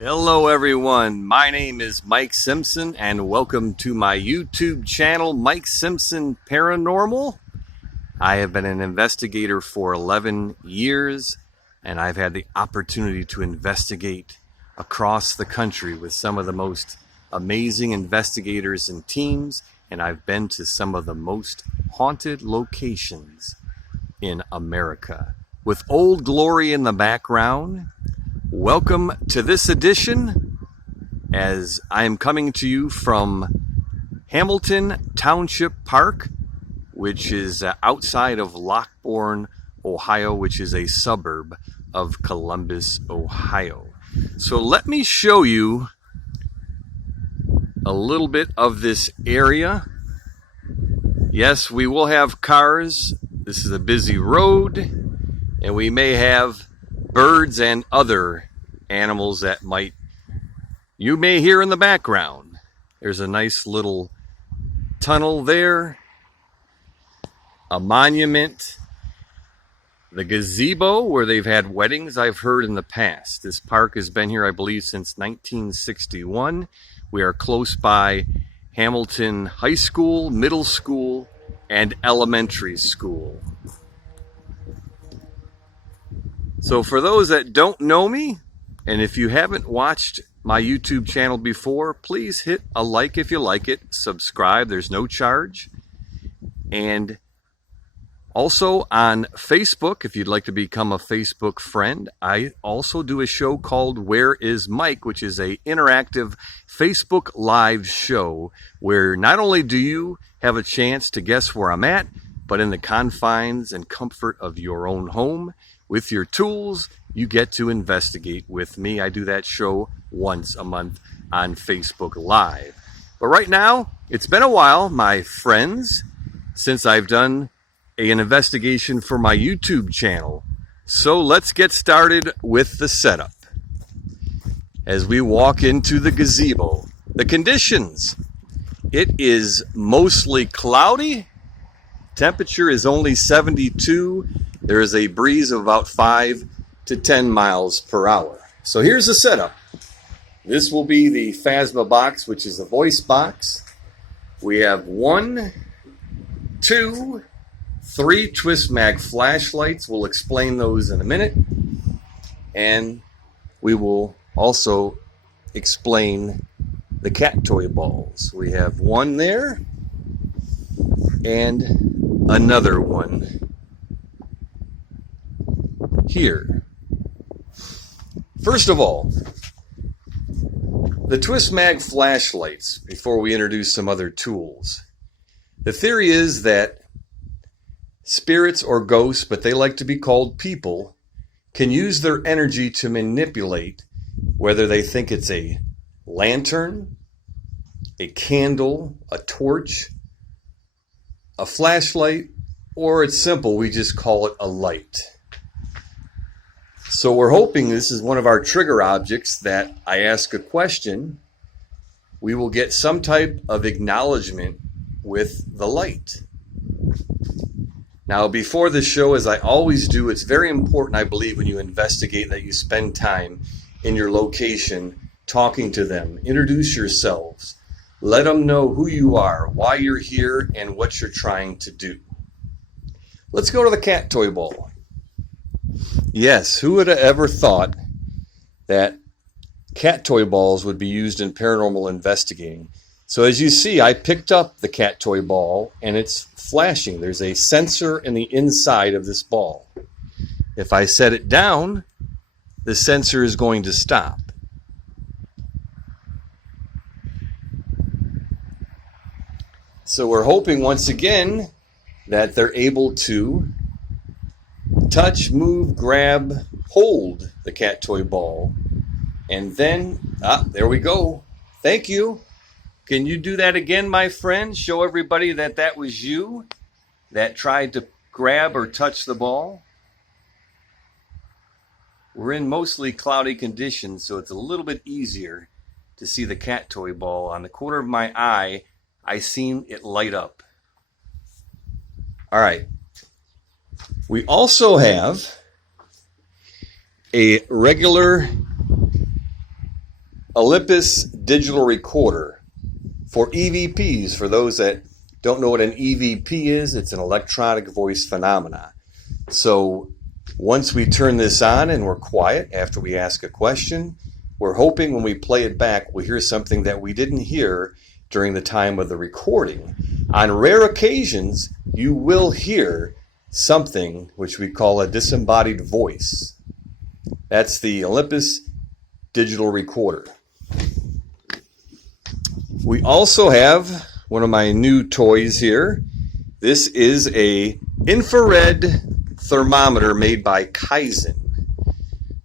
Hello everyone, my name is Mike Simpson and welcome to my YouTube channel, Mike Simpson Paranormal. I have been an investigator for 11 years and I've had the opportunity to investigate across the country with some of the most amazing investigators and teams, and I've been to some of the most haunted locations in America. With Old Glory in the background, welcome to this edition as I am coming to you from Hamilton Township Park, which is outside of Lockbourne, Ohio, which is a suburb of Columbus, Ohio. So let me show you a little bit of this area. Yes, we will have cars. This is a busy road, and we may have birds and other animals that you may hear in the background. There's a nice little tunnel there, a monument, the gazebo where they've had weddings, I've heard in the past. This park has been here, I believe, since 1961. We are close by Hamilton High School, Middle School, and Elementary School. So for those that don't know me, and if you haven't watched my YouTube channel before, please hit a like if you like it, subscribe, there's no charge. And also on Facebook, if you'd like to become a Facebook friend, I also do a show called Where is Mike, which is an interactive Facebook Live show where not only do you have a chance to guess where I'm at, but in the confines and comfort of your own home, with your tools, you get to investigate with me. I do that show once a month on Facebook Live. But right now, it's been a while, my friends, since I've done an investigation for my YouTube channel. So let's get started with the setup. As we walk into the gazebo, the conditions. It is mostly cloudy. Temperature is only 72. There is a breeze of about 5 to 10 miles per hour. So here's the setup. This will be the Phasma box, which is a voice box. We have 1, 2, 3 Twist Mag flashlights. We'll explain those in a minute. And we will also explain the cat toy balls. We have one there and another one here. First of all, the Twist Mag flashlights, before we introduce some other tools. The theory is that spirits or ghosts, but they like to be called people, can use their energy to manipulate whether they think it's a lantern, a candle, a torch, a flashlight, or it's simple, we just call it a light. So we're hoping this is one of our trigger objects that I ask a question, we will get some type of acknowledgement with the light. Now, before the show, as I always do, it's very important, I believe, when you investigate that you spend time in your location talking to them. Introduce yourselves. Let them know who you are, why you're here, and what you're trying to do. Let's go to the cat toy ball. Yes, who would have ever thought that cat toy balls would be used in paranormal investigating? So as you see, I picked up the cat toy ball and it's flashing. There's a sensor in the inside of this ball. If I set it down, the sensor is going to stop. So we're hoping once again that they're able to touch, move, grab, hold the cat toy ball. And then, there we go. Thank you. Can you do that again, my friend? Show everybody that that was you that tried to grab or touch the ball. We're in mostly cloudy conditions, so it's a little bit easier to see the cat toy ball. On the corner of my eye, I seen it light up. All right. We also have a regular 12 volt Olympus digital recorder for EVPs. For those that don't know what an EVP is, it's an electronic voice phenomena. So once we turn this on and we're quiet after we ask a question, we're hoping when we play it back, we'll hear something that we didn't hear during the time of the recording. On rare occasions, you will hear something which we call a disembodied voice. That's the Olympus digital recorder. We also have one of my new toys here. This is a infrared thermometer made by Kaizen.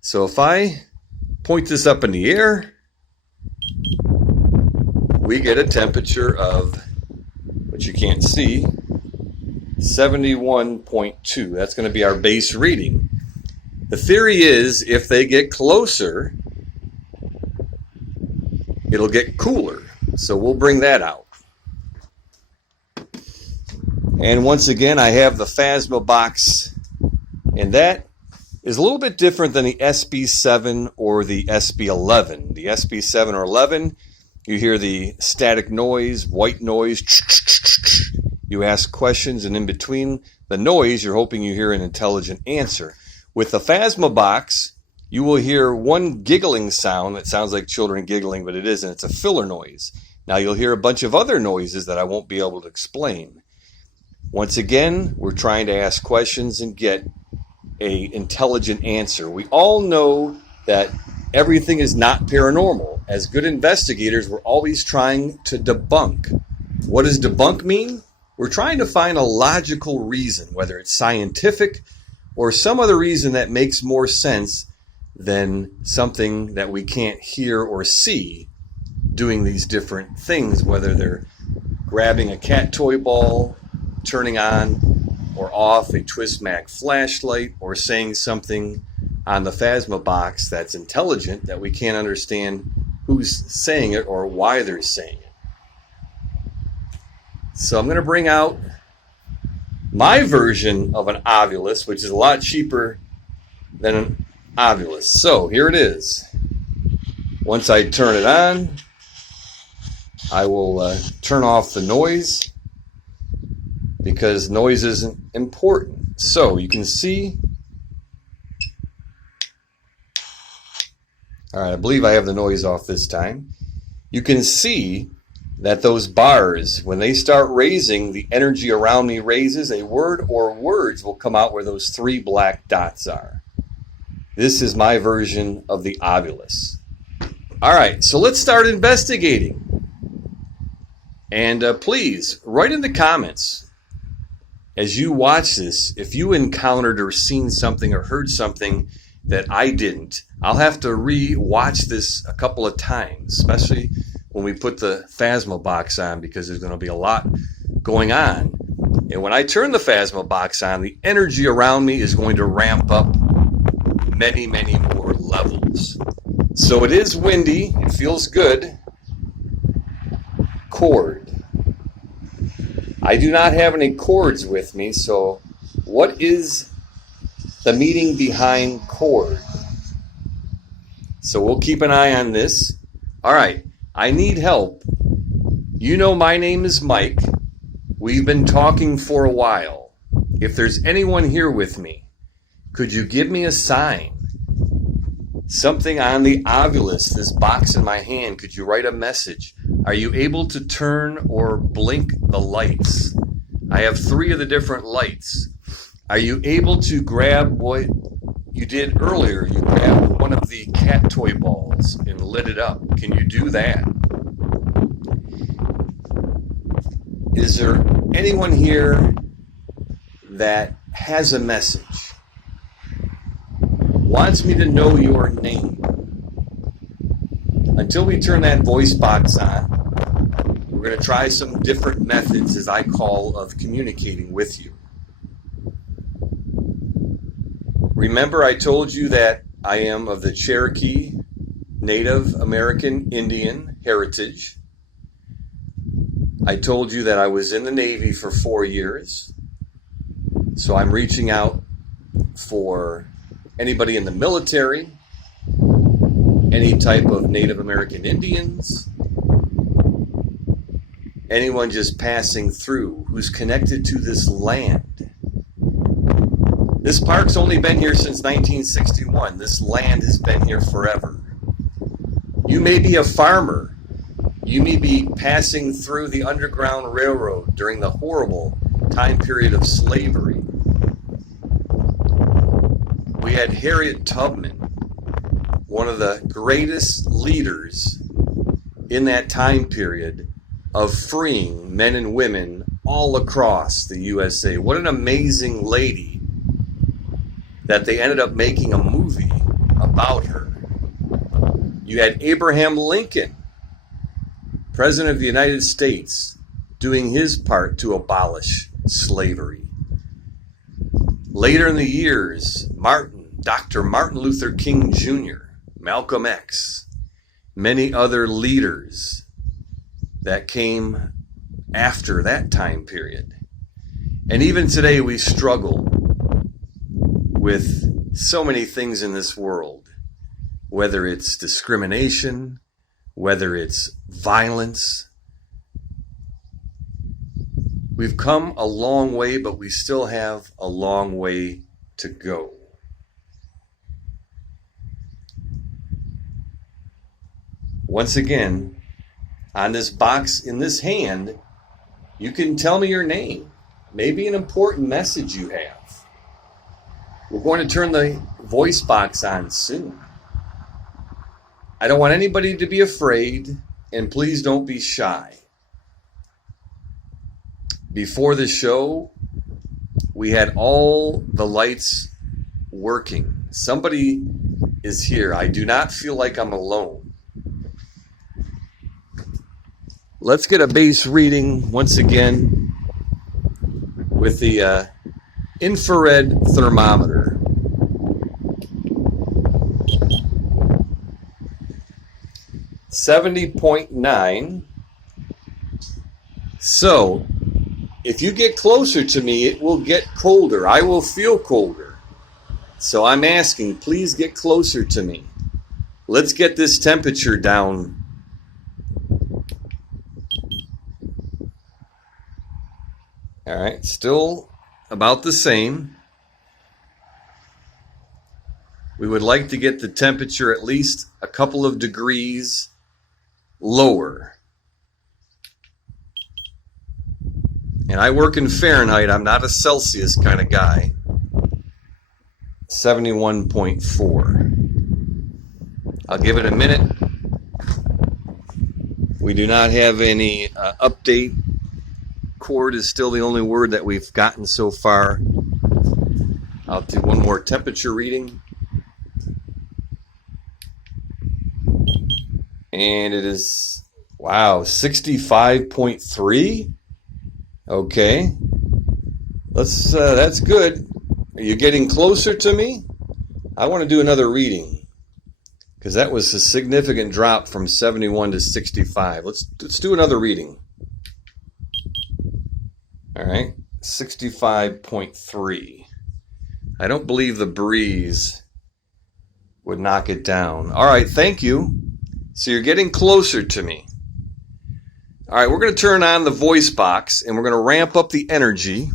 So if I point this up in the air, we get a temperature of, which you can't see, 71.2. That's going to be our base reading. The theory is if they get closer, it'll get cooler. So we'll bring that out. And once again, I have the Phasma box, and that is a little bit different than the SB7 or the SB11. The SB7 or 11, you hear the static noise, white noise. You ask questions, and in between the noise, you're hoping you hear an intelligent answer. With the Phasma box, you will hear one giggling sound that sounds like children giggling, but it isn't. It's a filler noise. Now you'll hear a bunch of other noises that I won't be able to explain. Once again, we're trying to ask questions and get an intelligent answer. We all know that everything is not paranormal. As good investigators, we're always trying to debunk. What does debunk mean? We're trying to find a logical reason, whether it's scientific or some other reason that makes more sense than something that we can't hear or see doing these different things, whether they're grabbing a cat toy ball, turning on or off a Twist-Mac flashlight, or saying something on the Phasma box that's intelligent that we can't understand who's saying it or why they're saying it. So I'm going to bring out my version of an Ovilus, which is a lot cheaper than an Ovilus. So here it is. Once I turn it on, I will turn off the noise because noise isn't important. So you can see, all right, I believe I have the noise off this time. You can see that those bars, when they start raising, the energy around me raises. A word or words will come out where those three black dots are. This is my version of the Ovilus. All right, so let's start investigating. And please, write in the comments as you watch this, if you encountered or seen something or heard something that I didn't. I'll have to re-watch this a couple of times, especially when we put the Phasma box on, because there's going to be a lot going on. And when I turn the Phasma box on, the energy around me is going to ramp up many, many more levels. So it is windy. It feels good. Cord. I do not have any cords with me, so what is the meaning behind cord? So we'll keep an eye on this. All right. I need help. You know my name is Mike. We've been talking for a while. If there's anyone here with me, could you give me a sign? Something on the Ovilus, this box in my hand. Could you write a message? Are you able to turn or blink the lights? I have 3 of the different lights. Are you able to grab what you did earlier? You grabbed one of the cat toy balls and lit it up. Can you do that? Is there anyone here that has a message? Wants me to know your name? Until we turn that voice box on, we're going to try some different methods, as I call, of communicating with you. Remember, I told you that I am of the Cherokee, Native American, Indian heritage. I told you that I was in the Navy for 4 years. So I'm reaching out for anybody in the military, any type of Native American Indians, anyone just passing through who's connected to this land. This park's only been here since 1961. This land has been here forever. You may be a farmer. You may be passing through the Underground Railroad during the horrible time period of slavery. We had Harriet Tubman, one of the greatest leaders in that time period of freeing men and women all across the USA. What an amazing lady that they ended up making a movie about her. You had Abraham Lincoln, President of the United States, doing his part to abolish slavery. Later in the years, Dr. Martin Luther King Jr., Malcolm X, many other leaders that came after that time period. And even today we struggle with so many things in this world, whether it's discrimination, whether it's violence. We've come a long way, but we still have a long way to go. Once again, on this box in this hand, you can tell me your name, maybe an important message you have. We're going to turn the voice box on soon. I don't want anybody to be afraid, and please don't be shy. Before the show, we had all the lights working. Somebody is here. I do not feel like I'm alone. Let's get a base reading once again with the infrared thermometer. .9. So, if you get closer to me, it will get colder. I will feel colder. So I'm asking, please get closer to me. Let's get this temperature down. All right, still about the same. We would like to get the temperature at least a couple of degrees lower. And I work in Fahrenheit. I'm not a Celsius kind of guy. 71.4. I'll give it a minute. We do not have any update. Cord is still the only word that we've gotten so far. I'll do one more temperature reading. And it is, wow, 65.3. Okay. That's good. Are you getting closer to me? I want to do another reading because that was a significant drop from 71 to 65. Let's do another reading. All right, 65.3. I don't believe the breeze would knock it down. All right, thank you. So you're getting closer to me. All right, we're going to turn on the voice box and we're going to ramp up the energy.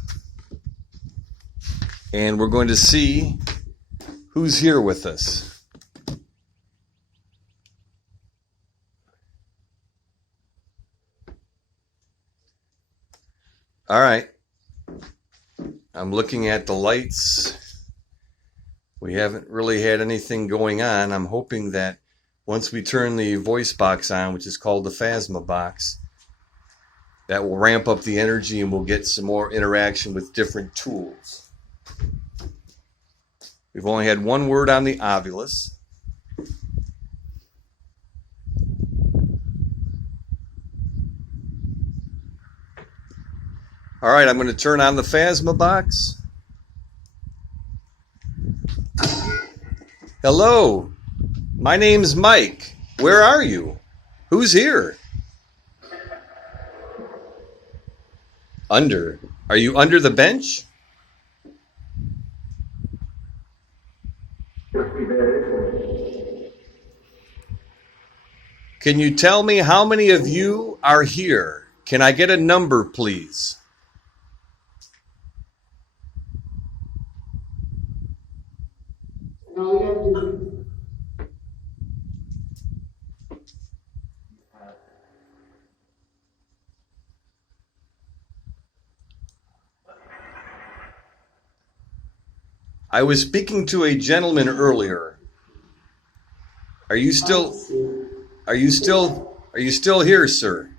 And we're going to see who's here with us. All right. I'm looking at the lights. We haven't really had anything going on. I'm hoping that once we turn the voice box on, which is called the Phasma box, that will ramp up the energy and we'll get some more interaction with different tools. We've only had one word on the Ovilus. All right, I'm going to turn on the Phasma box. Hello, my name's Mike. Where are you? Who's here? Under. Are you under the bench? Can you tell me how many of you are here? Can I get a number, please? I was speaking to a gentleman earlier. Are you still here, sir?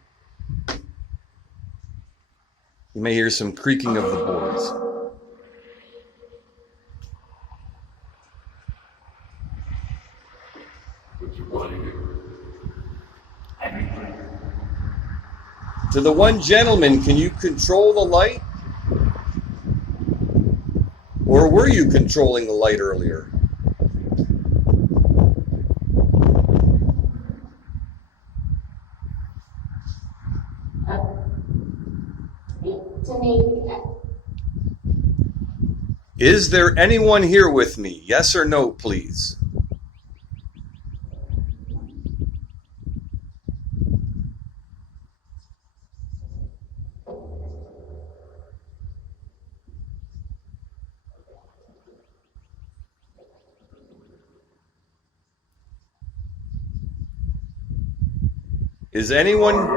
You may hear some creaking of the boards. To the one gentleman, can you control the light? Or were you controlling the light earlier? Is there anyone here with me? Yes or no, please? Is anyone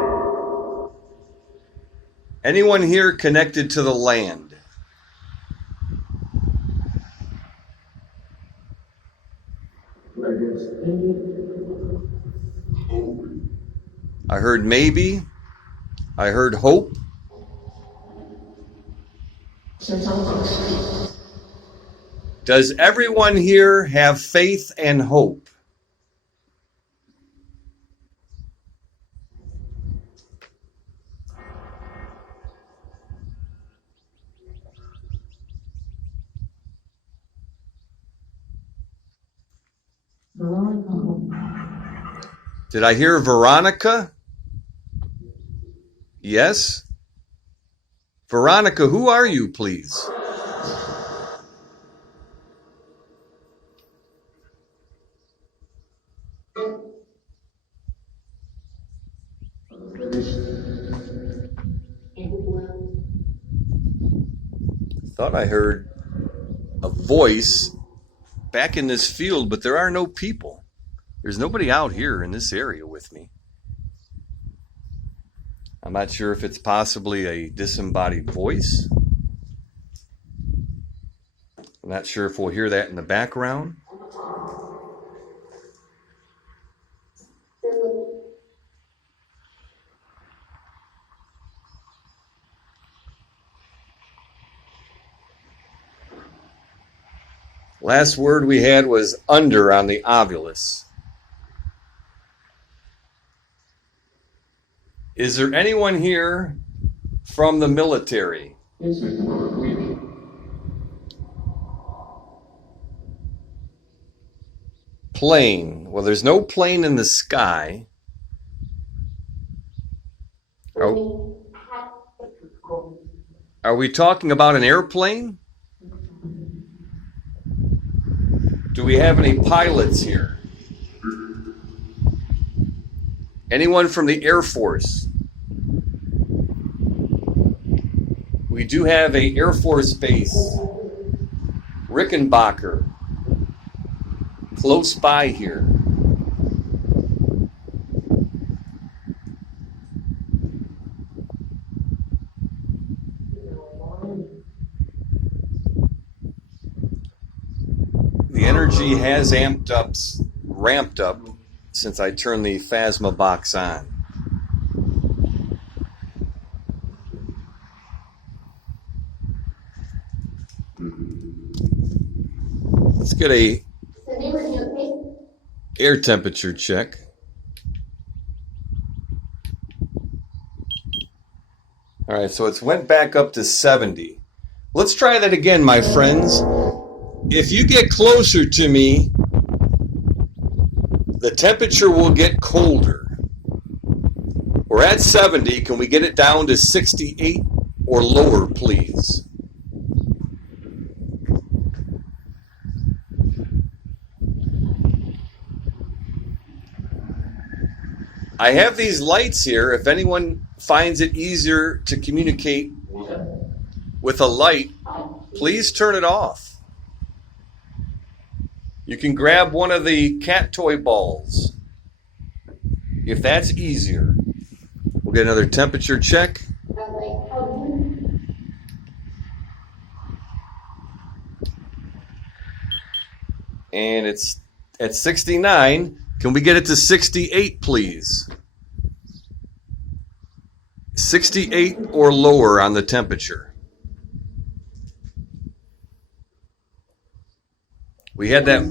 here connected to the land? I heard maybe. I heard hope. Does everyone here have faith and hope? Did I hear Veronica? Yes? Veronica, who are you, please? Thought I heard a voice back in this field, but there are no people. There's nobody out here in this area with me. I'm not sure if it's possibly a disembodied voice. I'm not sure if we'll hear that in the background. Last word we had was under on the Ovilus. Is there anyone here from the military? Plane. Well, there's no plane in the sky. Are we talking about an airplane? Do we have any pilots here? Anyone from the Air Force? We do have an Air Force base, Rickenbacker, close by here. The energy has ramped up since I turned the Phasma box on. Let's get a air temperature check. All right, so it's went back up to 70. Let's try that again, my friends. If you get closer to me, the temperature will get colder. We're at 70. Can we get it down to 68 or lower, please? I have these lights here. If anyone finds it easier to communicate with a light, please turn it off. You can grab one of the cat toy balls if that's easier. We'll get another temperature check. And it's at 69. Can we get it to 68, please? 68 or lower on the temperature. We had that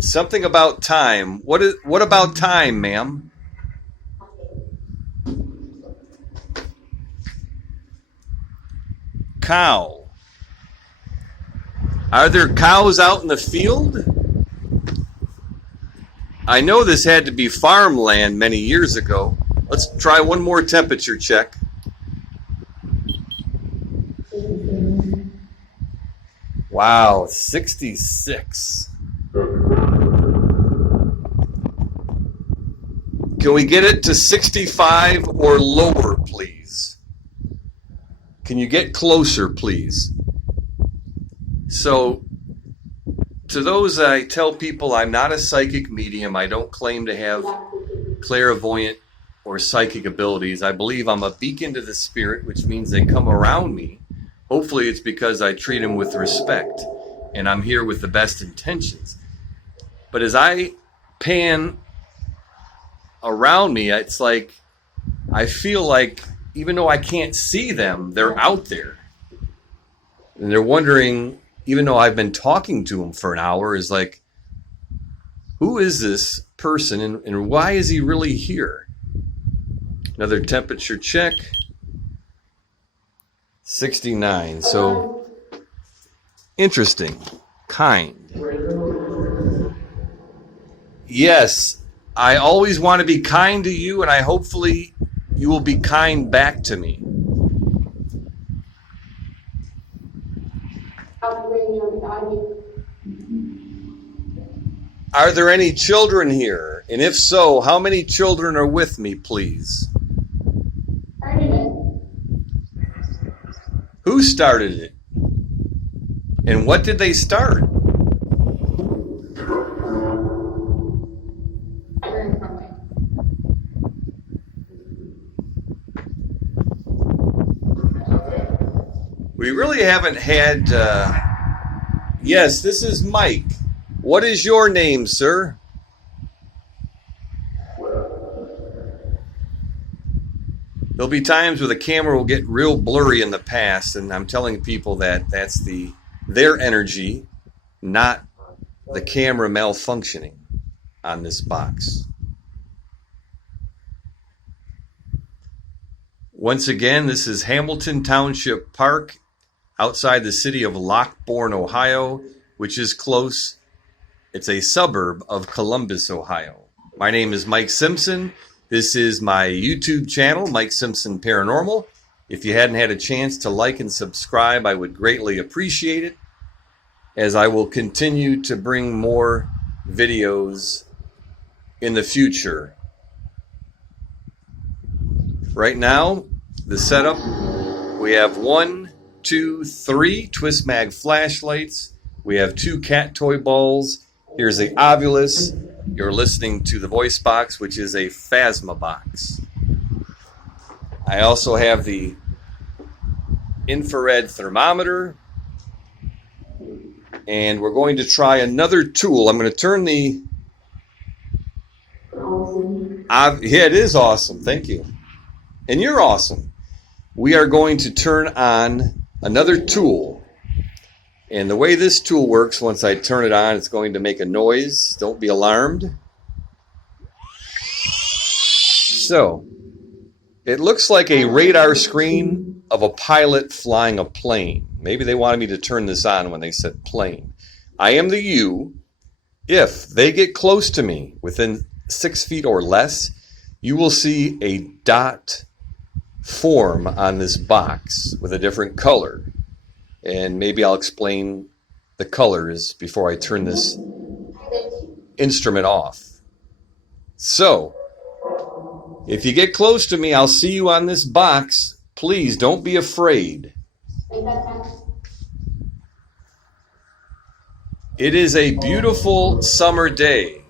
something about time. What about time, ma'am? Cow. Are there cows out in the field? I know this had to be farmland many years ago. Let's try one more temperature check. Wow, 66. Can we get it to 65 or lower, please? Can you get closer, please? So, to those, I tell people I'm not a psychic medium. I don't claim to have clairvoyant or psychic abilities. I believe I'm a beacon to the spirit, which means they come around me. Hopefully it's because I treat them with respect and I'm here with the best intentions. But as I pan around me, it's like I feel like even though I can't see them, they're out there. And they're wondering, even though I've been talking to him for an hour, is like, who is this person and why is he really here? Another temperature check. 69. So, interesting. Kind. Yes, I always want to be kind to you, and hopefully you will be kind back to me. Are there any children here? And if so, how many children are with me, please? Who started it? And what did they start? We really haven't had... Yes, this is Mike. What is your name, sir? There'll be times where the camera will get real blurry in the past, and I'm telling people that that's their energy, not the camera malfunctioning on this box. Once again, this is Hamilton Township Park outside the city of Lockbourne, Ohio, which is close. It's a suburb of Columbus, Ohio. My name is Mike Simpson. This is my YouTube channel, Mike Simpson Paranormal. If you hadn't had a chance to like and subscribe, I would greatly appreciate it, as I will continue to bring more videos in the future. Right now, the setup, we have 1, 2, 3 Twist Mag flashlights. We have 2 cat toy balls. Here's a Ovilus. You're listening to the voice box, which is a Phasma box. I also have the infrared thermometer. And we're going to try another tool. I'm going to turn the... Yeah, it is awesome. Thank you. And you're awesome. We are going to turn on another tool. And the way this tool works, once I turn it on, it's going to make a noise. Don't be alarmed. So, it looks like a radar screen of a pilot flying a plane. Maybe they wanted me to turn this on when they said plane. I am the U. If they get close to me, within 6 feet or less, you will see a dot form on this box with a different color. And maybe I'll explain the colors before I turn this instrument off. So, If you get close to me, I'll see you on this box. Please don't be afraid. It is a beautiful summer day.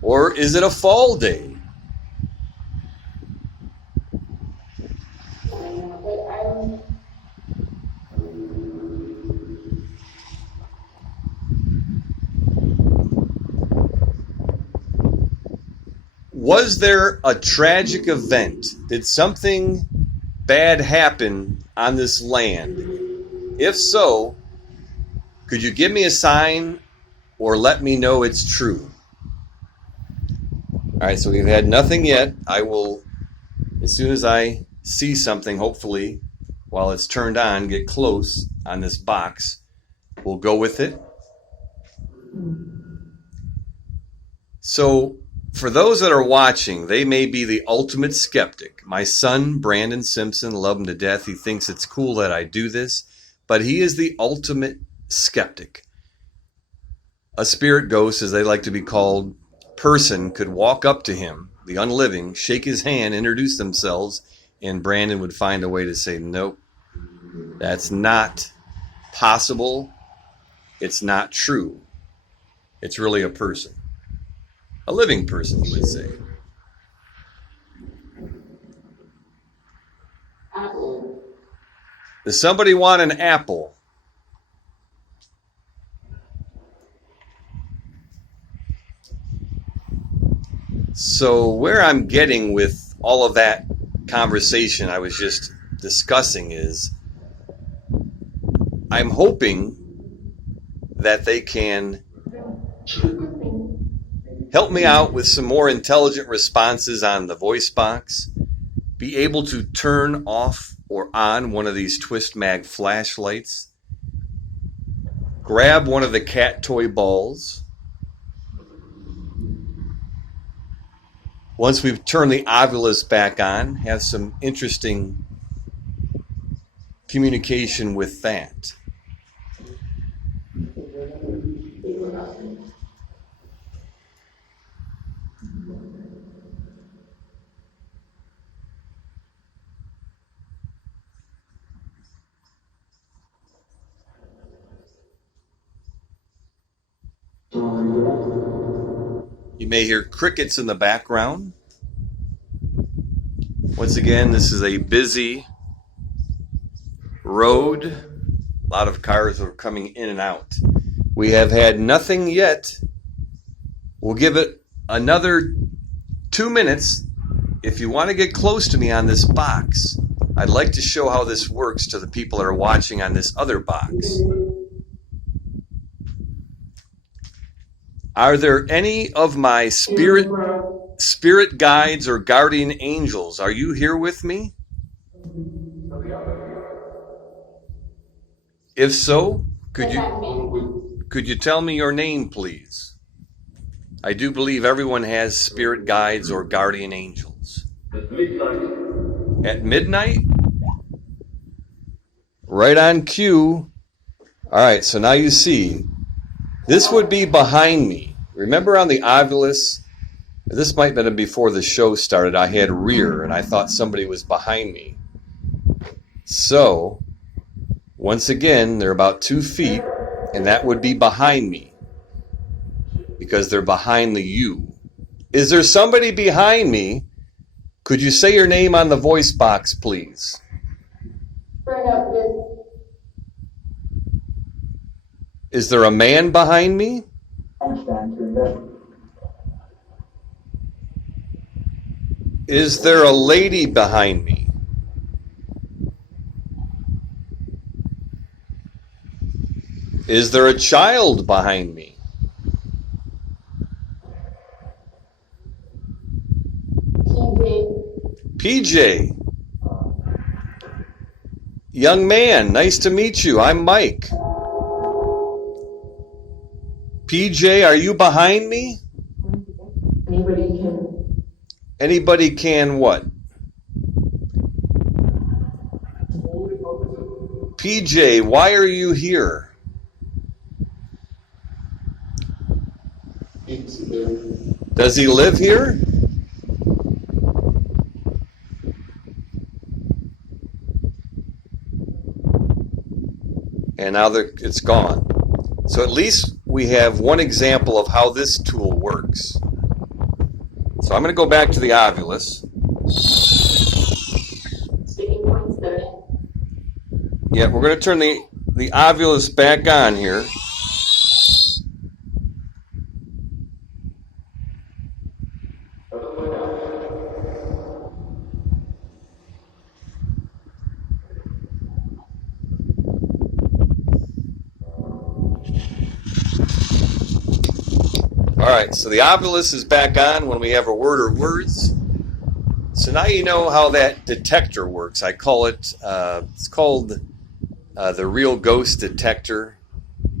Or is it a fall day? Was there a tragic event? Did something bad happen on this land? If so, could you give me a sign or let me know it's true? All right, so we've had nothing yet. I will, as soon as I see something, hopefully, while it's turned on, get close on this box. We'll go with it. So, for those that are watching, they may be the ultimate skeptic. My son, Brandon Simpson, love him to death. He thinks it's cool that I do this, but he is the ultimate skeptic. A spirit ghost, as they like to be called, person could walk up to him, the unliving, shake his hand, introduce themselves, and Brandon would find a way to say, nope, that's not possible. It's not true. It's really a person. A living person, you would say. Apple. Does somebody want an apple? So where I'm getting with all of that conversation I was just discussing is I'm hoping that they can help me out with some more intelligent responses on the voice box, be able to turn off or on one of these Twist Mag flashlights, grab one of the cat toy balls. Once we've turned the Ovilus back on, have some interesting communication with that. You may hear crickets in the background. Once again, this is a busy road. A lot of cars are coming in and out. We have had nothing yet. We'll give it another 2 minutes. If you want to get close to me on this box, I'd like to show how this works to the people that are watching on this other box. Are there any of my spirit guides or guardian angels? Are you here with me? If so, could you tell me your name, please? I do believe everyone has spirit guides or guardian angels. At midnight? Right on cue. All right, so now you see. This would be behind me. Remember on the Ovilus, this might have been before the show started, I had rear and I thought somebody was behind me. So, once again, they're about 2 feet and that would be behind me because they're behind the U. Is there somebody behind me? Could you say your name on the voice box, please? Is there a man behind me? Is there a lady behind me? Is there a child behind me? PJ. Young man, nice to meet you. I'm Mike. PJ, are you behind me? Anybody can what? PJ, why are you here? Does he live here? and now it's gone. So at least we have one example of how this tool works. So I'm going to go back to the Ovilus. Speaking point started. Yeah, we're going to turn the Ovilus back on here. Alright, so the Ovilus is back on when we have a word or words. So now you know how that detector works. I call it, it's called the Real Ghost Detector.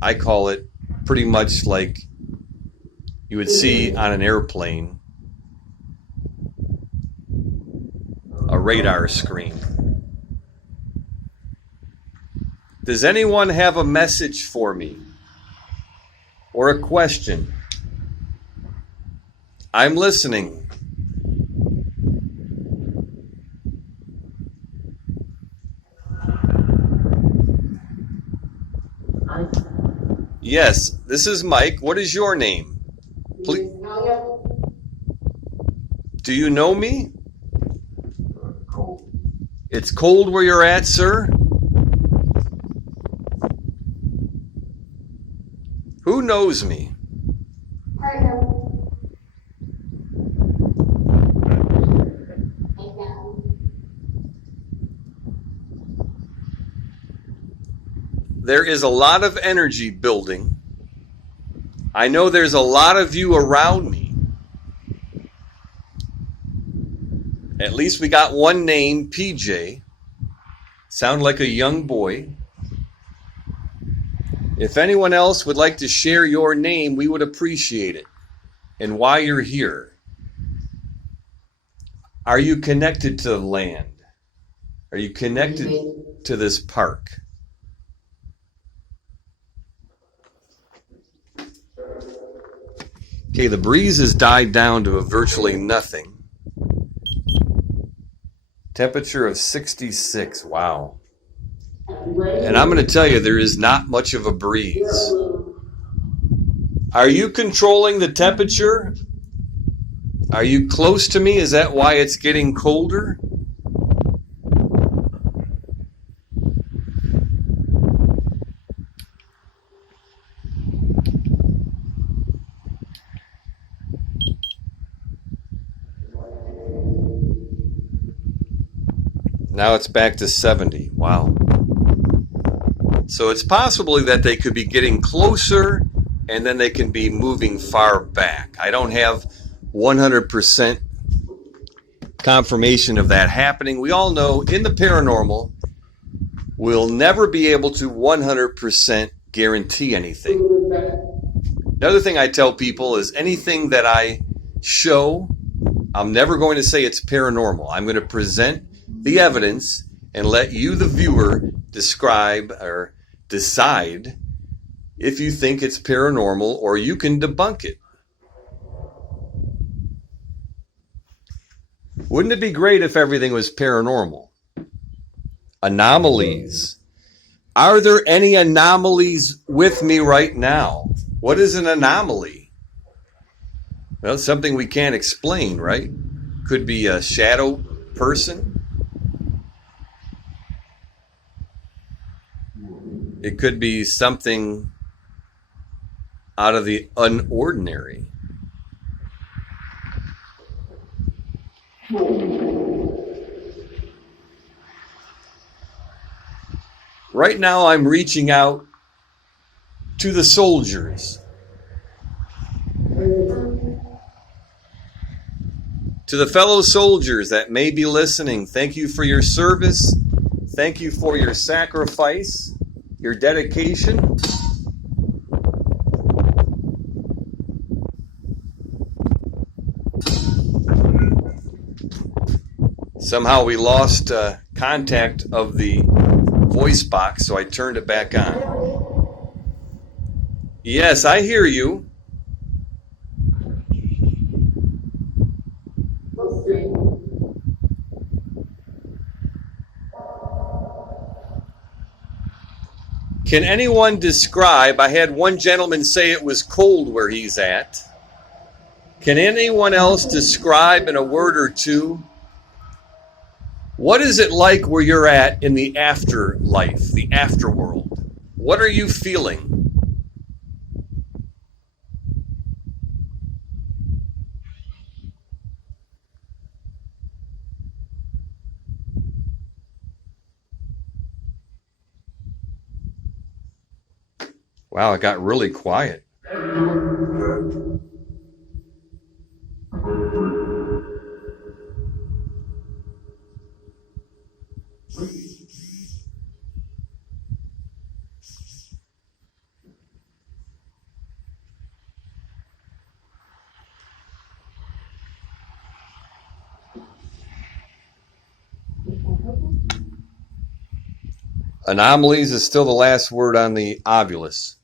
I call it pretty much like you would see on an airplane, a radar screen. Does anyone have a message for me or a question? I'm listening. Yes, this is Mike. What is your name? Please. Do you know me? It's cold where you're at, sir? Who knows me? There is a lot of energy building. I know there's a lot of you around me. At least we got one name, PJ. Sound like a young boy. If anyone else would like to share your name, we would appreciate it and why you're here. Are you connected to the land? Are you connected to this park? Okay, the breeze has died down to virtually nothing. Temperature of 66, wow. And I'm going to tell you, there is not much of a breeze. Are you controlling the temperature? Are you close to me? Is that why it's getting colder? Now it's back to 70. Wow. So it's possibly that they could be getting closer and then they can be moving far back. I don't have 100% confirmation of that happening. We all know in the paranormal, we'll never be able to 100% guarantee anything. Another thing I tell people is anything that I show, I'm never going to say it's paranormal. I'm going to present the evidence and let you, the viewer, describe or decide if you think it's paranormal or you can debunk it. Wouldn't it be great if everything was paranormal? Anomalies. Are there any anomalies with me right now? What is an anomaly? Well, it's something we can't explain, right? Could be a shadow person. It could be something out of the unordinary. Right now I'm reaching out to the soldiers, to the fellow soldiers that may be listening. Thank you for your service. Thank you for your sacrifice, your dedication. Somehow we lost contact of the voice box, so I turned it back on. Yes, I hear you. Can anyone describe, I had one gentleman say it was cold where he's at. Can anyone else describe in a word or two, what is it like where you're at in the afterlife, the afterworld? What are you feeling? Wow, it got really quiet. Anomalies is still the last word on the Ovilus.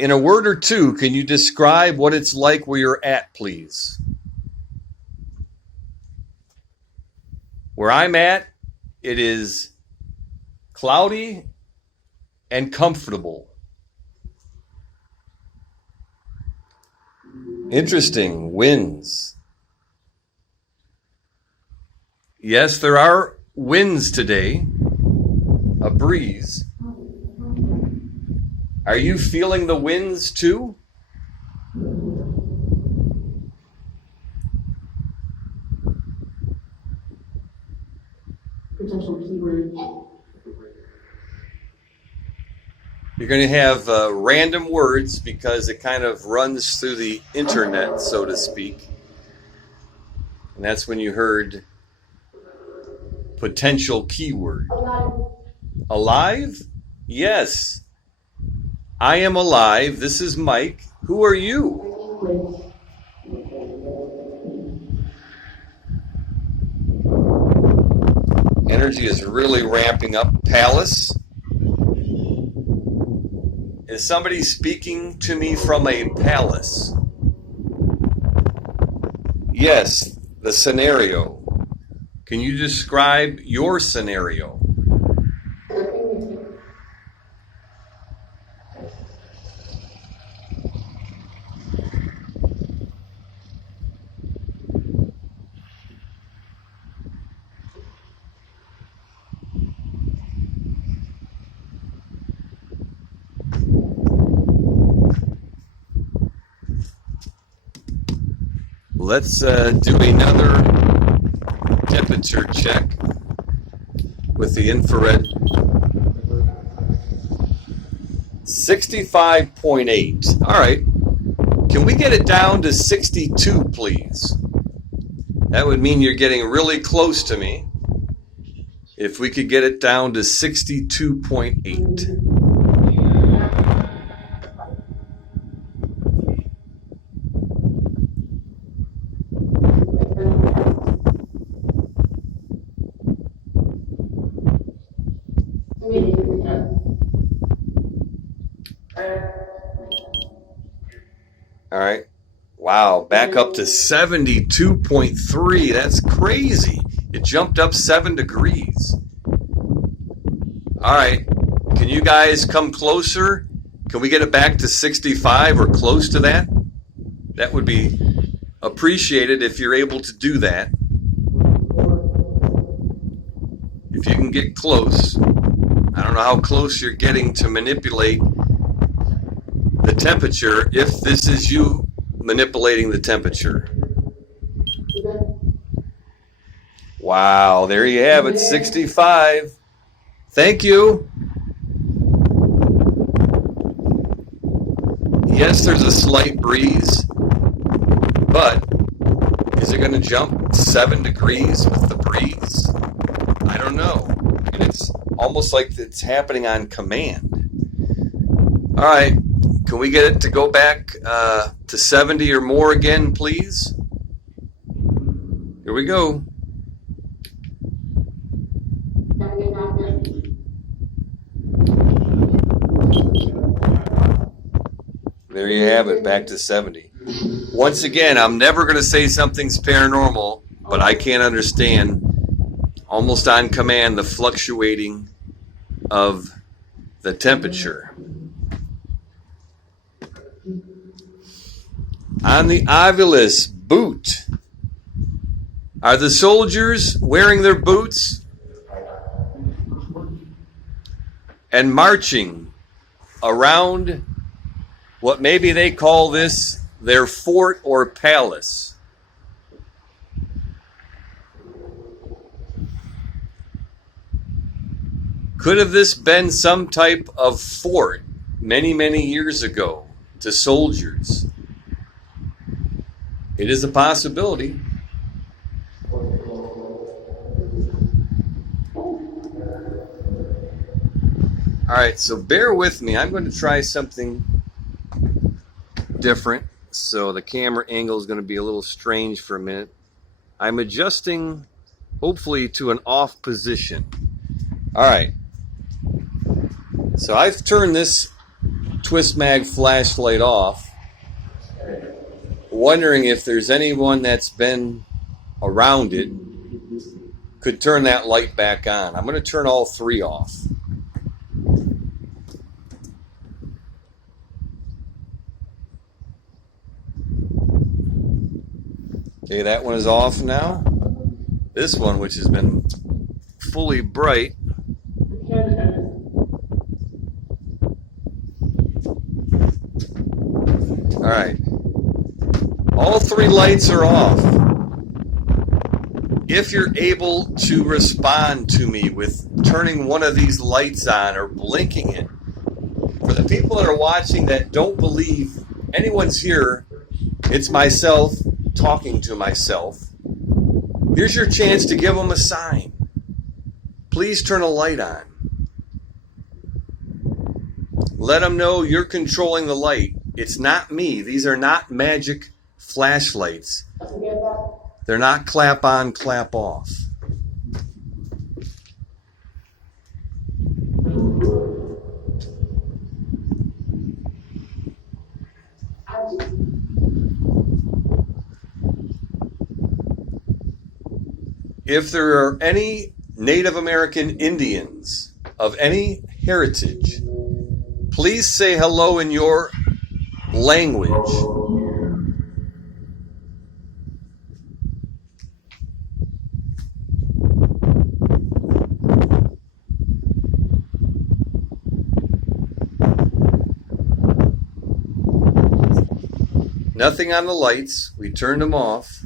In a word or two, can you describe what it's like where you're at, please? Where I'm at, it is cloudy and comfortable. Interesting. Winds. Yes, there are winds today. A breeze. Are you feeling the winds too? Potential keyword. You're going to have random words because it kind of runs through the internet, so to speak. And that's when you heard potential keyword. Alive? Yes. I am alive. This is Mike. Who are you? Energy is really ramping up. Palace. Is somebody speaking to me from a palace? Yes, the scenario. Can you describe your scenario? Let's do another temperature check with the infrared. 65.8. All right. Can we get it down to 62, please? That would mean you're getting really close to me. If we could get it down to 62.8. All right. Wow. Back up to 72.3. That's crazy. It jumped up 7 degrees. All right. Can you guys come closer? Can we get it back to 65 or close to that? That would be appreciated if you're able to do that. If you can get close. I don't know how close you're getting to manipulate the temperature, if this is you manipulating the temperature. Wow, there you have it, 65. Thank you. Yes, there's a slight breeze, but is it going to jump 7 degrees with the breeze? I don't know. And it's almost like it's happening on command. All right. Can we get it to go back to 70 or more again, please? Here we go. There you have it, back to 70. Once again, I'm never going to say something's paranormal, but I can't understand, almost on command, the fluctuating of the temperature. On the Ovilus boot, are the soldiers wearing their boots and marching around what maybe they call this their fort or palace? Could have this been some type of fort many, many years ago to soldiers? It is a possibility. All right, so bear with me. I'm going to try something different. So the camera angle is going to be a little strange for a minute. I'm adjusting, hopefully, to an off position. All right. So I've turned this Twist Mag flashlight off, wondering if there's anyone that's been around it could turn that light back on. I'm going to turn all three off. Okay, that one is off now. This one, which has been fully bright, all right. All three lights are off. If you're able to respond to me with turning one of these lights on or blinking it, for the people that are watching that don't believe anyone's here, it's myself talking to myself. Here's your chance to give them a sign. Please turn a light on. Let them know you're controlling the light. It's not me. These are not magic flashlights. They're not clap on, clap off. If there are any Native American Indians of any heritage, please say hello in your language. Nothing on the lights. We turned them off.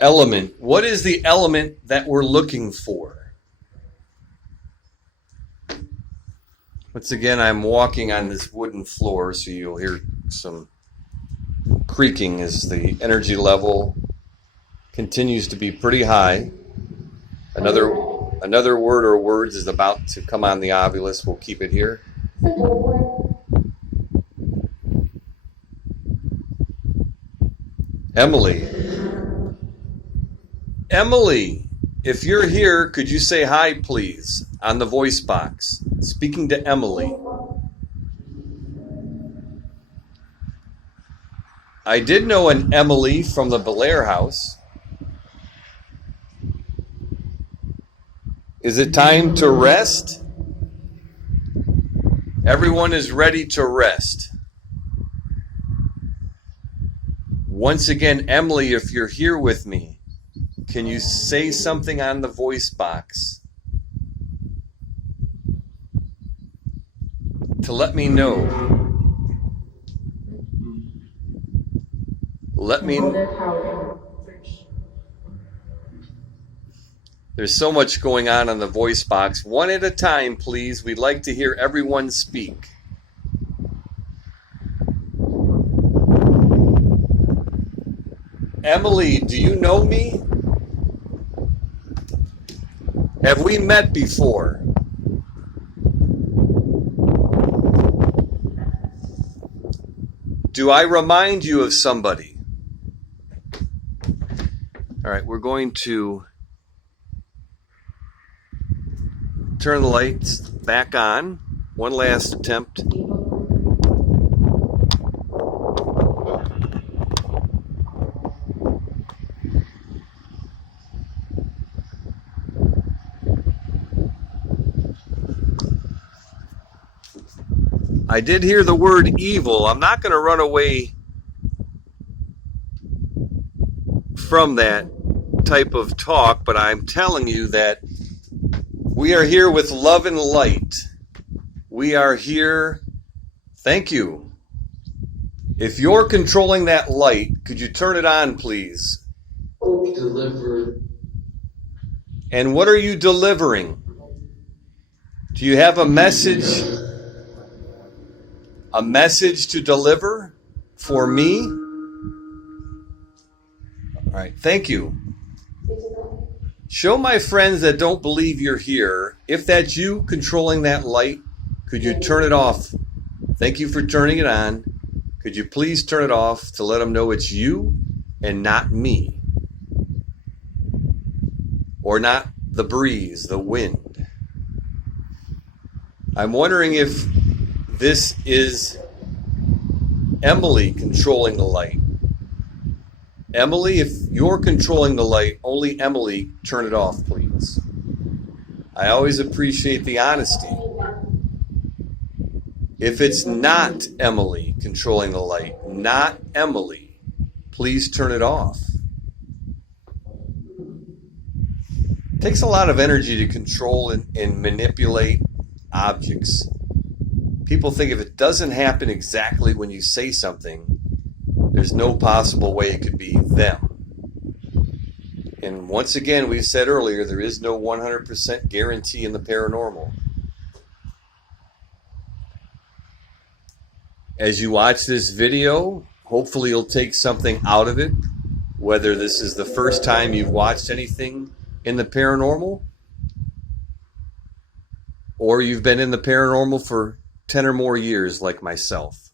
Element. What is the element that we're looking for? Once again, I'm walking on this wooden floor, so you'll hear some creaking as the energy level continues to be pretty high. Another word or words is about to come on the Ovilus. We'll keep it here. Emily. Emily, if you're here, could you say hi, please, on the voice box? Speaking to Emily. I did know an Emily from the Belair house. Is it time to rest? Everyone is ready to rest. Once again, Emily, if you're here with me, can you say something on the voice box to let me know? Let me. There's so much going on the voice box. One at a time, please. We'd like to hear everyone speak. Emily, do you know me? Have we met before? Do I remind you of somebody? All right, we're going to turn the lights back on. One last attempt. I did hear the word evil. I'm not going to run away from that type of talk, but I'm telling you that we are here with love and light. We are here. Thank you. If you're controlling that light, could you turn it on, please? Deliver. And what are you delivering? Do you have a message? A message to deliver for me? All right, thank you. Show my friends that don't believe you're here. If that's you controlling that light, could you turn it off? Thank you for turning it on. Could you please turn it off to let them know it's you and not me? Or not the breeze, the wind. I'm wondering if this is Emily controlling the light. Emily, if you're controlling the light, only Emily, turn it off, please. I always appreciate the honesty. If it's not Emily controlling the light, not Emily, please turn it off. It takes a lot of energy to control and manipulate objects. People think if it doesn't happen exactly when you say something, there's no possible way it could be them. And once again, we said earlier, there is no 100% guarantee in the paranormal. As you watch this video, hopefully you'll take something out of it, whether this is the first time you've watched anything in the paranormal, or you've been in the paranormal for 10 or more years like myself.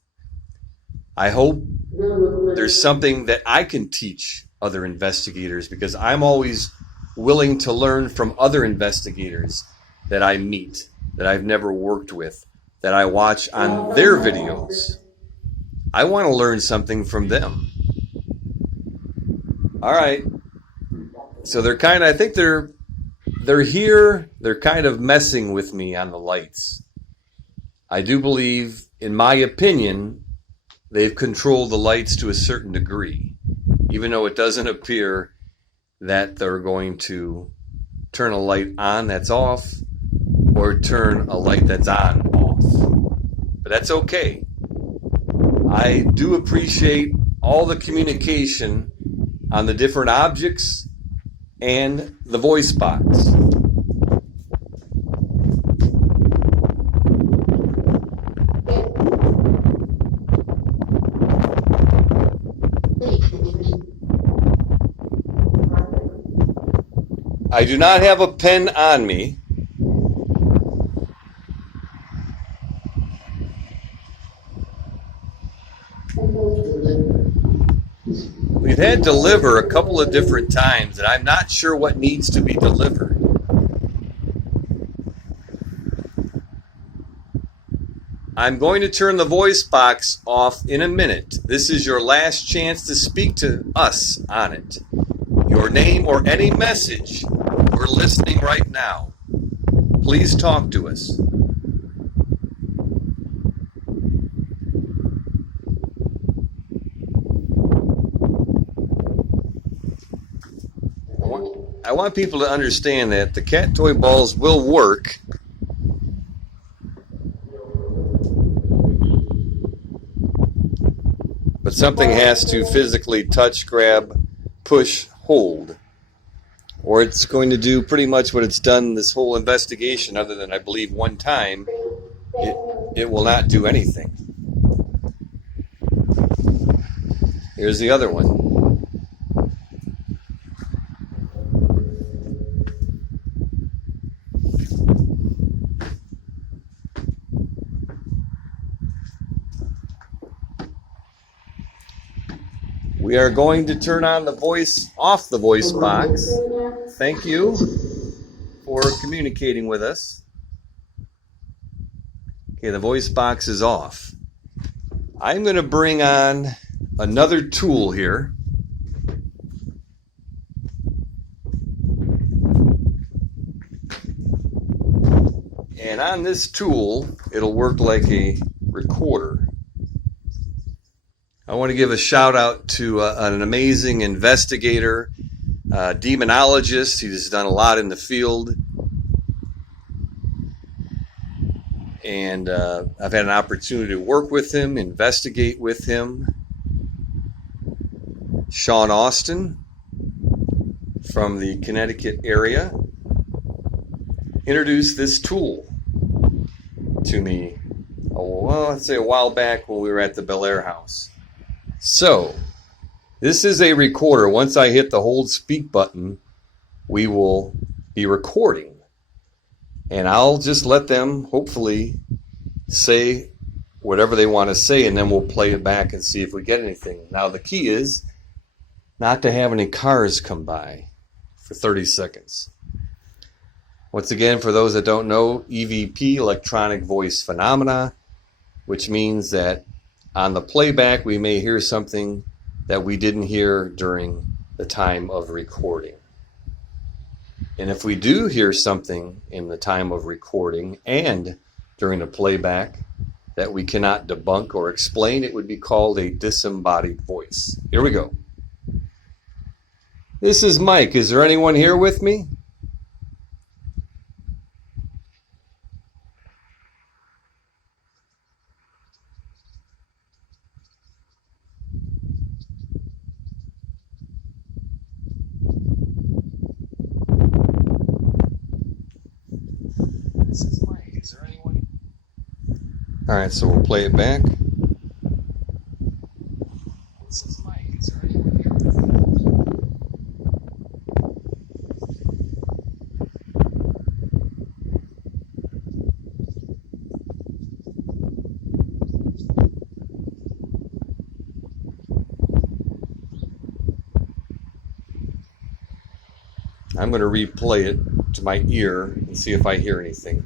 I hope there's something that I can teach other investigators, because I'm always willing to learn from other investigators that I meet, that I've never worked with, that I watch on their videos. I want to learn something from them. All right. So they're kind of, I think they're here. They're kind of messing with me on the lights. I do believe, in my opinion, they've controlled the lights to a certain degree, even though it doesn't appear that they're going to turn a light on that's off or turn a light that's on off. But that's okay. I do appreciate all the communication on the different objects and the voice box. I do not have a pen on me. We've had deliver a couple of different times, and I'm not sure what needs to be delivered. I'm going to turn the voice box off in a minute. This is your last chance to speak to us on it. Your name or any message. We're listening right now. Please talk to us. I want people to understand that the cat toy balls will work. But something has to physically touch, grab, push, hold. Or it's going to do pretty much what it's done this whole investigation, other than, I believe, one time. It will not do anything. Here's the other one. We are going to turn on the voice, off the voice box. Thank you for communicating with us. Okay, the voice box is off. I'm going to bring on another tool here. And on this tool, it'll work like a recorder. I want to give a shout out to an amazing investigator, demonologist. He's done a lot in the field. And I've had an opportunity to work with him, investigate with him. Sean Austin from the Connecticut area introduced this tool to me, I'd say a while back when we were at the Bel Air house. So, this is a recorder. Once I hit the hold speak button, we will be recording. And I'll just let them hopefully say whatever they want to say, and then we'll play it back and see if we get anything. Now, the key is not to have any cars come by for 30 seconds. Once again, for those that don't know, EVP, electronic voice phenomena, which means that on the playback we may hear something that we didn't hear during the time of recording. And if we do hear something in the time of recording and during the playback that we cannot debunk or explain, it would be called a disembodied voice. Here we go. This is Mike. Is there anyone here with me? This is Mike. Is there anyone? All right, so we'll play it back. This is Mike. Is there anyone here? I'm going to replay it to my ear and see if I hear anything.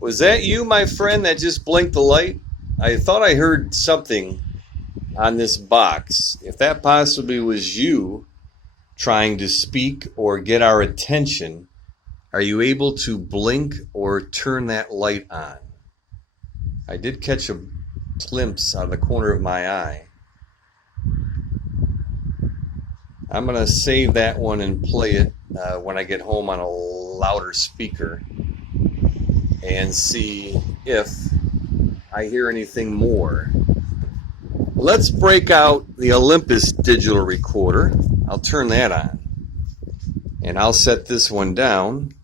Was that you, my friend, that just blinked the light? I thought I heard something on this box. If that possibly was you trying to speak or get our attention, are you able to blink or turn that light on? I did catch a glimpse out of the corner of my eye. I'm going to save that one and play it when I get home on a louder speaker and see if I hear anything more. Let's break out the Olympus digital recorder. I'll turn that on. And I'll set this one down.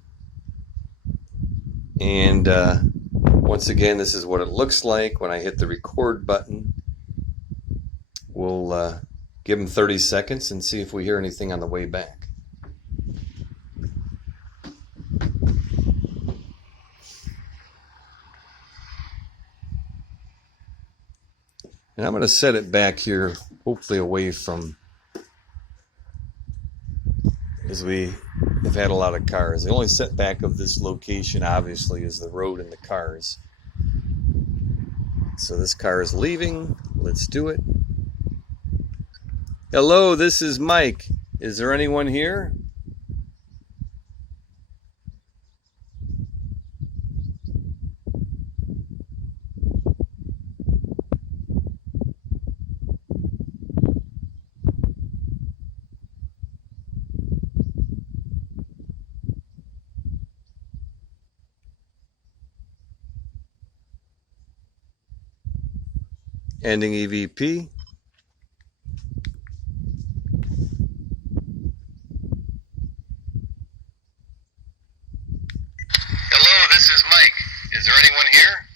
And once again, this is what it looks like when I hit the record button. We'll give them 30 seconds and see if we hear anything on the way back. And I'm going to set it back here, hopefully away from, as we have had a lot of cars. The only setback of this location, obviously, is the road and the cars. So this car is leaving. Let's do it. Hello, this is Mike. Is there anyone here? Ending EVP. Hello, this is Mike. Is there anyone here?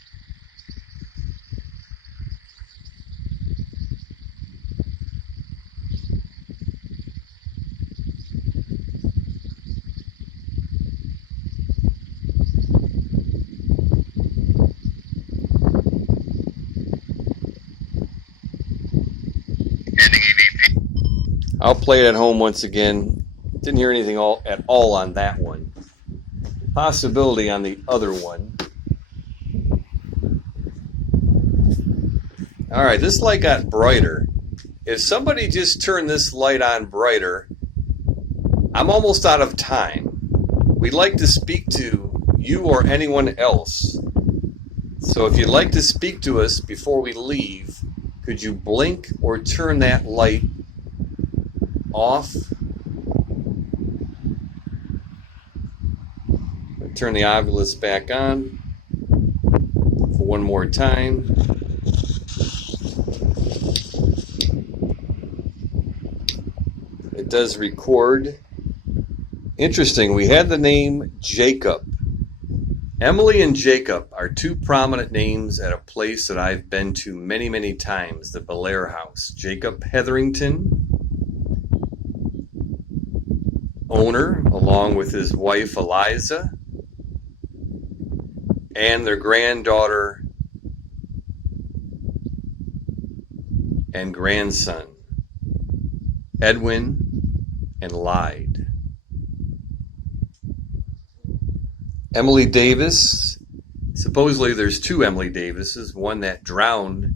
I'll play it at home once again. Didn't hear anything at all on that one. Possibility on the other one. All right, this light got brighter. If somebody just turned this light on brighter, I'm almost out of time. We'd like to speak to you or anyone else. So if you'd like to speak to us before we leave, could you blink or turn that light off? Turn the Ovilus back on for one more time. It does record. Interesting, we had the name Jacob. Emily and Jacob are two prominent names at a place that I've been to many, many times, the Belair House. Jacob Hetherington, owner, along with his wife Eliza, and their granddaughter and grandson, Edwin and Lyde. Emily Davis, supposedly there's two Emily Davises, one that drowned.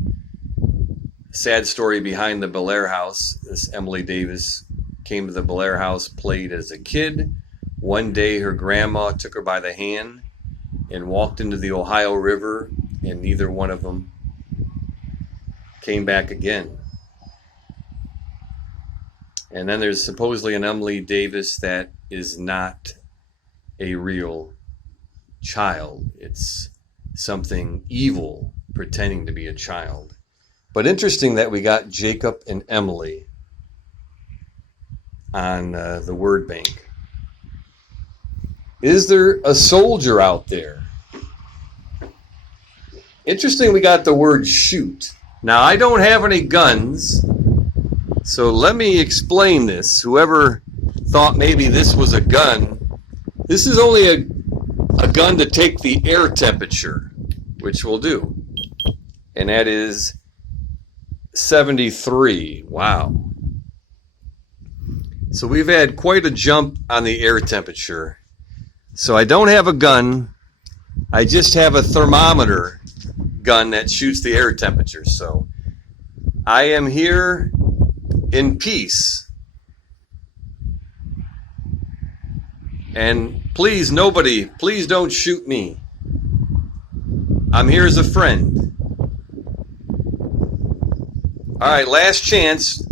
Sad story behind the Belair House. This Emily Davis came to the Belair House, played as a kid. One day her grandma took her by the hand and walked into the Ohio River, and neither one of them came back again. And then there's supposedly an Emily Davis that is not a real child. It's something evil pretending to be a child. But interesting that we got Jacob and Emily on the word bank. Is there a soldier out there? Interesting, we got the word shoot. Now, I don't have any guns, so let me explain this. Whoever thought maybe this was a gun, this is only a gun to take the air temperature, which we'll do. And that is 73. Wow. So we've had quite a jump on the air temperature. So I don't have a gun. I just have a thermometer gun that shoots the air temperature. So I am here in peace. And please, nobody, please don't shoot me. I'm here as a friend. All right, last chance.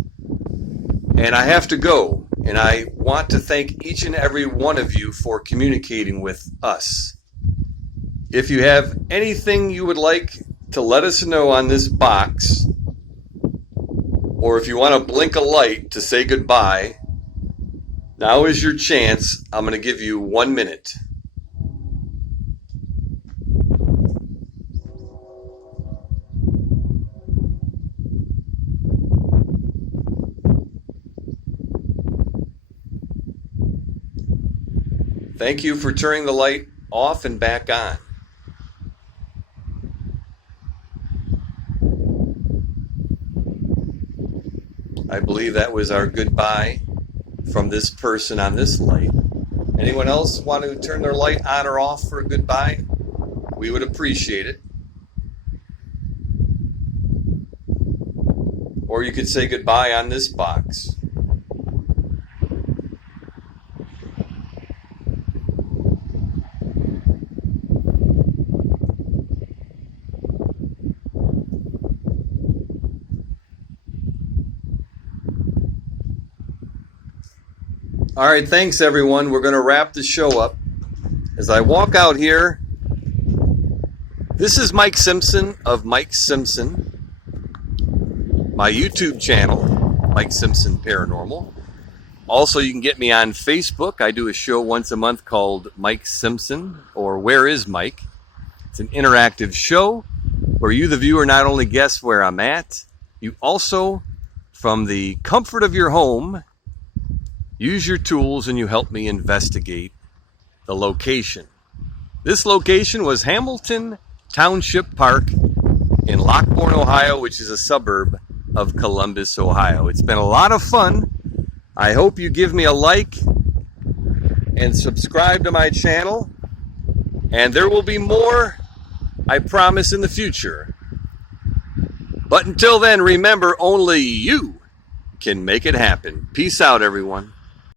And I have to go. And I want to thank each and every one of you for communicating with us. If you have anything you would like to let us know on this box, or if you want to blink a light to say goodbye, now is your chance. I'm going to give you 1 minute. Thank you for turning the light off and back on. I believe that was our goodbye from this person on this light. Anyone else want to turn their light on or off for a goodbye? We would appreciate it. Or you could say goodbye on this box. All right, thanks everyone. We're going to wrap the show up. As I walk out here, this is Mike Simpson of Mike Simpson, my YouTube channel, Mike Simpson Paranormal. Also, you can get me on Facebook. I do a show once a month called Mike Simpson, or Where is Mike? It's an interactive show where you, the viewer, not only guess where I'm at, you also, from the comfort of your home, use your tools and you help me investigate the location. This location was Hamilton Township Park in Lockbourne, Ohio, which is a suburb of Columbus, Ohio. It's been a lot of fun. I hope you give me a like and subscribe to my channel. And there will be more, I promise, in the future. But until then, remember, only you can make it happen. Peace out, everyone.